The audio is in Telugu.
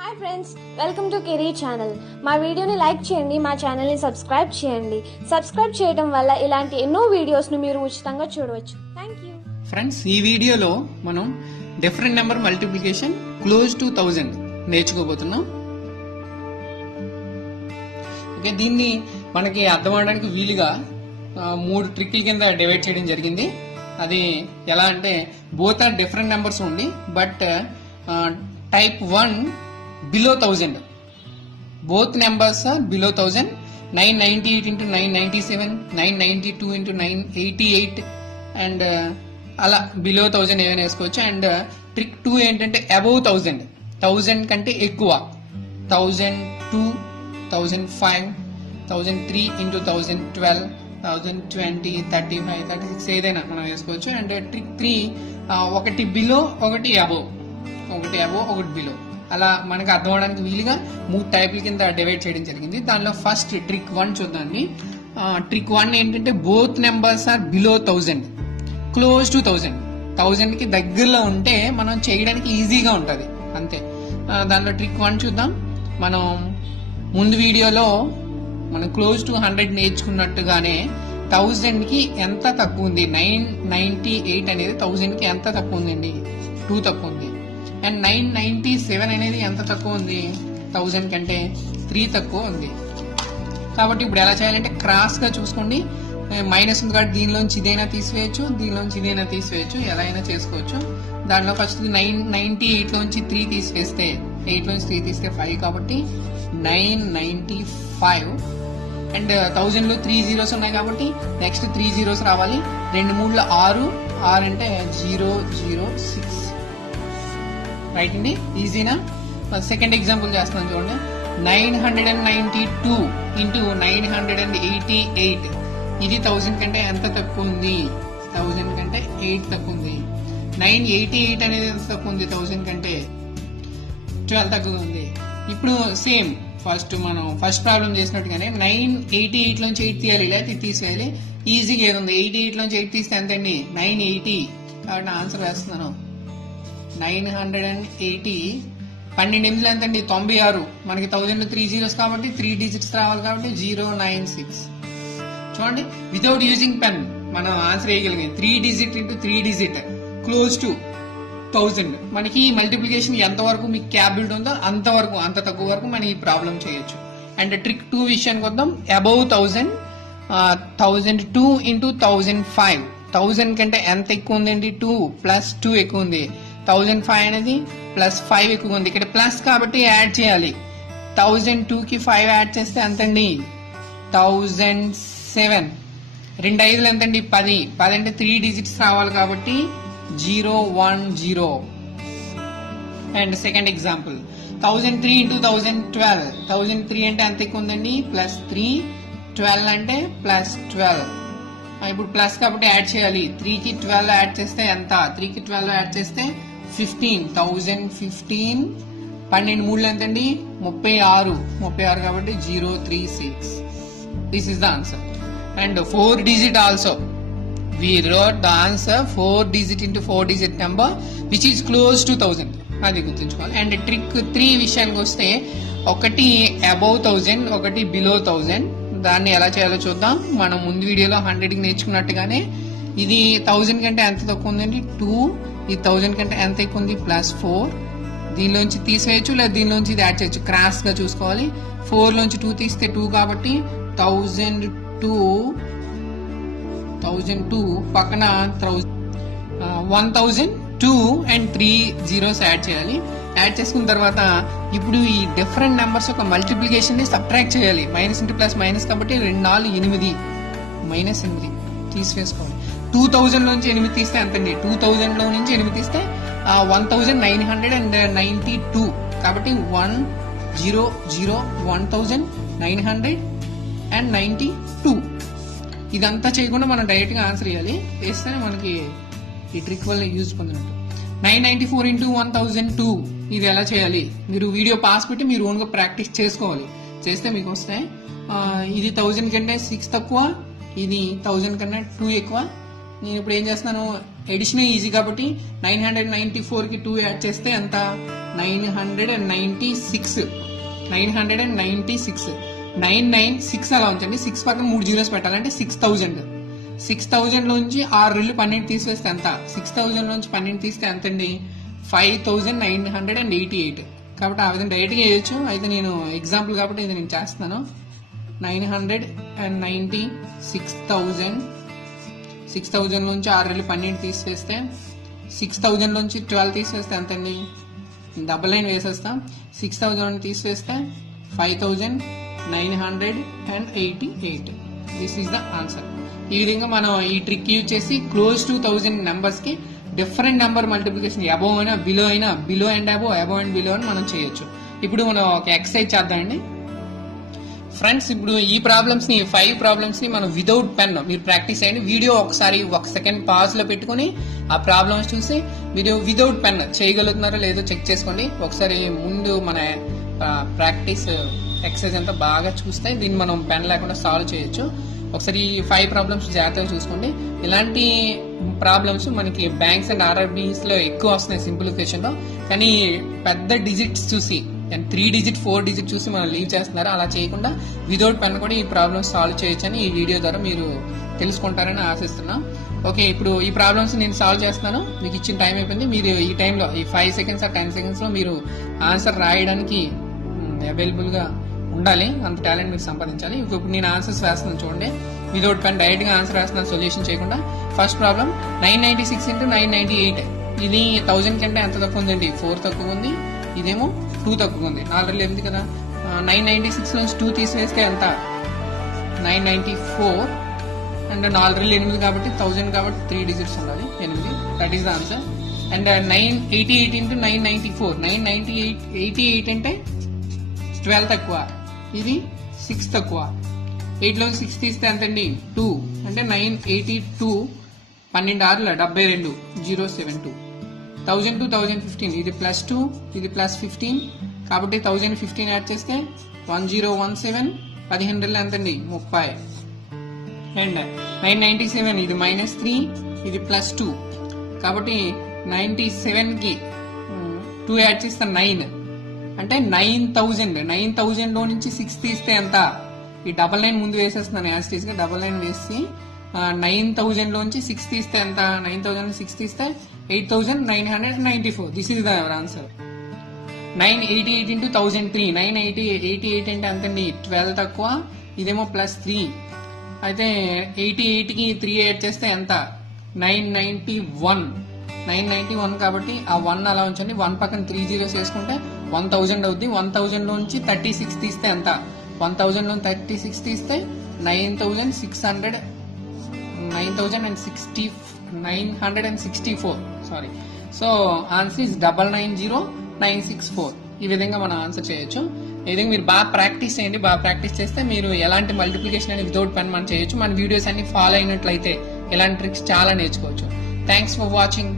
Hi friends, welcome to career channel. మా వీడియోని లైక్ చేయండి, మా ఛానల్ని సబ్స్క్రైబ్ చేయండి. సబ్స్క్రైబ్ చేయడం వల్ల ఇలాంటి ఎన్నో వీడియోస్ను మీరు ఉచితంగా చూడవచ్చు. Thank you. ఫ్రెండ్స్, ఈ వీడియోలో మనం different number multiplication close to 1000 నేర్చుకోబోతున్నాం. ఓకే, దీన్ని మనకి అర్థం అవడానికి వీలుగా 3 ట్రిక్ల కింద డివైడ్ చేయడం జరిగింది. అది ఎలా అంటే both are different numbers only, but type 1 below 1000. Both numbers are below 1000. 998 into 997, 992 into 988 and అలా బిలో 1000 ఏమైనా వేసుకోవచ్చు. అండ్ ట్రిక్ 2 ఏంటంటే అబౌవ్ 1000 కంటే ఎక్కువ 1002, 1005, 1003 into 1012, 1020, 35, 36 ఏదైనా మనం వేసుకోవచ్చు. అండ్ ట్రిక్ 3 ఒకటి బిలో ఒకటి అబౌవ్, ఒకటి బిలో, అలా మనకు అర్థం అవడానికి వీలుగా 3 టైప్ల కింద డివైడ్ చేయడం జరిగింది. దానిలో ఫస్ట్ ట్రిక్ 1 చూద్దామండి. ట్రిక్ 1 ఏంటంటే both numbers are below 1000, close to 1000 కి దగ్గరలో ఉంటే మనం చేయడానికి ఈజీగా ఉంటుంది అంతే. దానిలో ట్రిక్ 1 చూద్దాం. మనం ముందు వీడియోలో మనం క్లోజ్ టు 100 నేర్చుకున్నట్టుగానే 1000 కి ఎంత తక్కువ ఉంది, 998 అనేది 1000 కి ఎంత తక్కువ ఉందండి, 2 తక్కువ ఉంది. అండ్ 997 అనేది ఎంత తక్కువ ఉంది, 1000 కంటే 3 తక్కువ ఉంది. కాబట్టి ఇప్పుడు ఎలా చేయాలంటే క్రాస్ గా చూసుకోండి. మైనస్ ఉంది కాబట్టి దీనిలోంచి ఇదైనా తీసివేయచ్చు, దీనిలోంచి ఇదైనా తీసివేయచ్చు, ఎలా అయినా చేసుకోవచ్చు. దాంట్లో ఫస్ట్ 998 లోంచి 3 తీసివేస్తే, 8 లోంచి 3 తీస్తే 5, కాబట్టి 995. అండ్ 1000 లో 3 zeros ఉన్నాయి కాబట్టి నెక్స్ట్ 3 zeros రావాలి. 2 3 6 అంటే 006. రైట్ అండి, ఈజీనా. సెకండ్ ఎగ్జాంపుల్ చేస్తున్నాను చూడండి. 992 ఇంటూ 988, ఇది 1000 కంటే ఎంత తక్కువ ఉంది, 1000 కంటే 8 తక్కువ ఉంది. 988 అనేది ఎంత తక్కువ ఉంది, 1000 కంటే 12 తక్కువ ఉంది. ఇప్పుడు సేమ్ మనం ఫస్ట్ ప్రాబ్లం చేసినట్టుగానే 988 లోంచి 8 తీయాలి, లేకపోతే తీసేయాలి. ఈజీగా ఏది ఉంది, 88 లోంచి 8 తీస్తే ఎంతండి, 980. కాబట్టి ఆన్సర్ వేస్తున్నాను 980. 12 ఎంతండి, 96. మనకి 1000 3 zeros కాబట్టి 3 digits రావాలి కాబట్టి 096. చూడండి, వితౌట్ యూజింగ్ పెన్ మనం ఆన్సర్ వేయగలిగాం. 3 digit into 3 digit close to 1000. మనకి మల్టిప్లికేషన్ ఎంత వరకు మీకు క్యాబిలిటీ ఉందో అంతవరకు, అంత తక్కువ వరకు మనం ఈ ప్రాబ్లం చేయొచ్చు. అండ్ ట్రిక్ 2 విషయానికి వద్దాం. Above 1000, 1002 into 1005. 1000 కంటే ఎంత ఎక్కువ ఉందండి, 2 plus 2 ఎక్కువ ఉంది. 1005 అనేది ప్లస్ 5 ఎక్కువ ఉంది. ఇక్కడ ప్లస్ కాబట్టి యాడ్ చేయాలి. 1002 కి 5 యాడ్ చేస్తే ఎంతండి, 1007. 2 5లు ఎంతండి, 10. 10 అంటే 3 digits రావాలి కాబట్టి 010. And second example 1003 into 1012. 1003 అంటే ఎంత ఎక్కువ ఉందండి, ప్లస్ 3. 12 అంటే ప్లస్ 12. ఇప్పుడు ప్లస్ కాబట్టి యాడ్ చేయాలి. 3 కి 12 యాడ్ చేస్తే ఎంత, 3 కి 12 యాడ్ చేస్తే 15. 1015. 12 3 ఎంతండి, 36 కాబట్టి 036. This is the answer. And 4 digit also we wrote the answer 4 digit into 4 digit number which is close to 1000. అది గుర్తుంచుకోవాలి. అండ్ ట్రిక్ 3 విషయానికి వస్తే ఒకటి అబౌవ్ 1000, ఒకటి బిలో 1000. దాన్ని ఎలా చేయాలో చూద్దాం. మనం ముందు వీడియోలో 100కి నేర్చుకున్నట్టుగానే ఇది 1000 కంటే ఎంత తక్కువ ఉందండి, 2. ఈ 1000 కంటే ఎంత ఎక్కువ ఉంది, ప్లస్ 4. దీనిలోంచి తీసేయచ్చు, లేదా దీనిలోంచి ఇది యాడ్ చేయొచ్చు. క్రాస్ గా చూసుకోవాలి. 4 లోంచి 2 తీస్తే 2 కాబట్టి 1002 పక్కన 1002 అండ్ 3 zeros యాడ్ చేయాలి. యాడ్ చేసుకున్న తర్వాత ఇప్పుడు ఈ డిఫరెంట్ నెంబర్స్ యొక్క మల్టిప్లికేషన్ ని సబ్ట్రాక్ట్ చేయాలి. మైనస్ ఇంటూ ప్లస్ మైనస్ కాబట్టి 2 4 8, -8 తీసివేసుకోవాలి. 2000 లోంచి 8 తీస్తే ఎంతండి, 2000 లో నుంచి 8 తీస్తే 1992. కాబట్టి 1992. ఇదంతా చేయకుండా మనం డైరెక్ట్ గా ఆన్సర్ చేయాలి. చేస్తేనే మనకి ఈ ట్రిక్ వల్ల యూజ్ పొందినట్టు. 994 into 1002. ఇది ఎలా చేయాలి, మీరు వీడియో పాస్ పెట్టి మీరు ఓన్ గా ప్రాక్టీస్ చేసుకోవాలి. చేస్తే మీకు వస్తాయి. ఇది 1000 కంటే 6 తక్కువ, ఇది 1000 కన్నా 2 ఎక్కువ. నేను ఇప్పుడు ఏం చేస్తున్నాను, ఎడిషన్ ఈజీ కాబట్టి 994 కి 2 యాడ్ చేస్తే ఎంత 996 996 అలా ఉంచండి. 6 పక్కన 3 జీరోస్ పెట్టాలంటే 6000 లోంచి 6 రెళ్ళు 12 తీసివేస్తే ఎంత 6000 లోంచి 12 తీస్తే ఎంత అండి 5988. కాబట్టి ఆ విధంగా డైరెక్ట్ గా చేయొచ్చు. అయితే నేను ఎగ్జాంపుల్ కాబట్టి ఇది నేను చేస్తున్నాను. 996,000 నుంచి 6 రెళ్ళు 12 తీసివేస్తే 6000 నుంచి 12 తీసివేస్తే ఎంతండి 9 వేసేస్తాం. 6000 తీసివేస్తే 5988. This is the answer. ఈ విధంగా మనం ఈ ట్రిక్ యూజ్ చేసి క్లోజ్ టు 1000 నెంబర్స్ కి డిఫరెంట్ నెంబర్ మల్టిప్లికేషన్ అబోవ్ అయినా బిలో అయినా below and above and below అని మనం చేయొచ్చు. ఇప్పుడు మనం ఒక ఎక్సర్సైజ్ చేద్దామండి ఫ్రెండ్స్. ఇప్పుడు ఈ ప్రాబ్లమ్స్ ని 5 ప్రాబ్లమ్స్ ని మనం వితౌట్ పెన్ మీరు ప్రాక్టీస్ చేయండి. వీడియో ఒకసారి 1 సెకండ్ పాజ్ లో పెట్టుకుని ఆ ప్రాబ్లమ్స్ చూసి మీరు వితౌట్ పెన్ చేయగలుగుతున్నారో లేదో చెక్ చేసుకోండి. ఒకసారి ముందు మన ప్రాక్టీస్ ఎక్సర్సైజ్ అంతా బాగా చూస్తే దీన్ని మనం పెన్ లేకుండా సాల్వ్ చేయొచ్చు. ఒకసారి ఈ 5 ప్రాబ్లమ్స్ జాగ్రత్తగా చూసుకోండి. ఇలాంటి ప్రాబ్లమ్స్ మనకి బ్యాంక్స్ అండ్ ఆర్ఆర్బీస్ లో ఎక్కువ వస్తున్నాయి సింప్లిఫికేషన్ లో. కానీ పెద్ద డిజిట్స్ చూసి 3 డిజిట్ 4 డిజిట్ చూసి మనం లీవ్ చేస్తున్నారు. అలా చేయకుండా వితౌట్ పెన్ కూడా ఈ ప్రాబ్లమ్స్ సాల్వ్ చేయొచ్చు అని ఈ వీడియో ద్వారా మీరు తెలుసుకుంటారని ఆశిస్తున్నాం. ఓకే, ఇప్పుడు ఈ ప్రాబ్లమ్స్ నేను సాల్వ్ చేస్తున్నాను. మీకు ఇచ్చిన టైం అయిపోయింది. మీరు ఈ టైంలో ఈ 5 సెకండ్స్ 10 సెకండ్స్ లో మీరు ఆన్సర్ రాయడానికి అవైలబుల్ గా ఉండాలి. అంత టాలెంట్ మీరు సంపాదించాలి. ఇప్పుడు నేను ఆన్సర్స్ వేస్తున్నాను చూడండి. వితౌట్ పెన్ డైరెక్ట్ గా ఆన్సర్ వేస్తున్నాను సొల్యూషన్ చేయకుండా. First problem 996 into 998. ఇది 1000 కంటే ఎంత తక్కువ ఉందండి 4 తక్కువ ఉంది. ఇదేమో 2 తక్కువ ఉంది. 4 రెళ్ళు 8 కదా. 996 నుంచి 2 తీసివేస్తే ఎంత 994 అండ్ 4 రెళ్ళు 8 కాబట్టి 1000 కాబట్టి 3 డిజిట్స్ ఉండాలి 8. That is the answer. And 988 into 994. 988 అంటే 12 తక్కువ, ఇది 6 తక్కువ. 8 లో 6 తీస్తే ఎంతండి 2 అంటే 982. 12 6 72 072. 1000 to 1015 ఇది +2 ఇది +15 కాబట్టి 1015 యాడ్ చేస్తే 1017. 15 రెళ్ళు ఎంతండి 30. అండ్ 997 ఇది -3 ఇది +2 కాబట్టి 97 కి 2 యాడ్ చేస్తే 9 అంటే 9000 లో నుంచి 6 తీస్తే ఎంత ఈ 99 ముందు వేసేస్తున్నాను యాస్టీస్ గా 99 వేసి 9000 లోంచి 6 తీస్తే ఎంత 9000 6 తీస్తే 8994. This is the answer. 988 into 1003. 988 అంటే అంతండి 12 తక్కువ, ఇదేమో +3 అయితే 88 కి 3 యాడ్ చేస్తే ఎంత 991 కాబట్టి ఆ 1 అలా ఉంచండి. 1 పక్కన 3 జీరోస్ వేసుకుంటే 1000 అవుద్ది. 1000 లోంచి 36 తీస్తే ఎంత 1000 లో 36 తీస్తే 964. సారీ. So answer is 990964. ఈ విధంగా మనం ఆన్సర్ చేయొచ్చు. ఈ విధంగా మీరు బాగా ప్రాక్టీస్ చేయండి. బాగా ప్రాక్టీస్ చేస్తే మీరు ఎలాంటి మల్టిప్లికేషన్ అనేది వితౌట్ పెన్ మనం చేయొచ్చు. మన వీడియోస్ అన్ని ఫాలో అయినట్లయితే ఇలాంటి ట్రిక్స్ చాలా నేర్చుకోవచ్చు. Thanks for watching.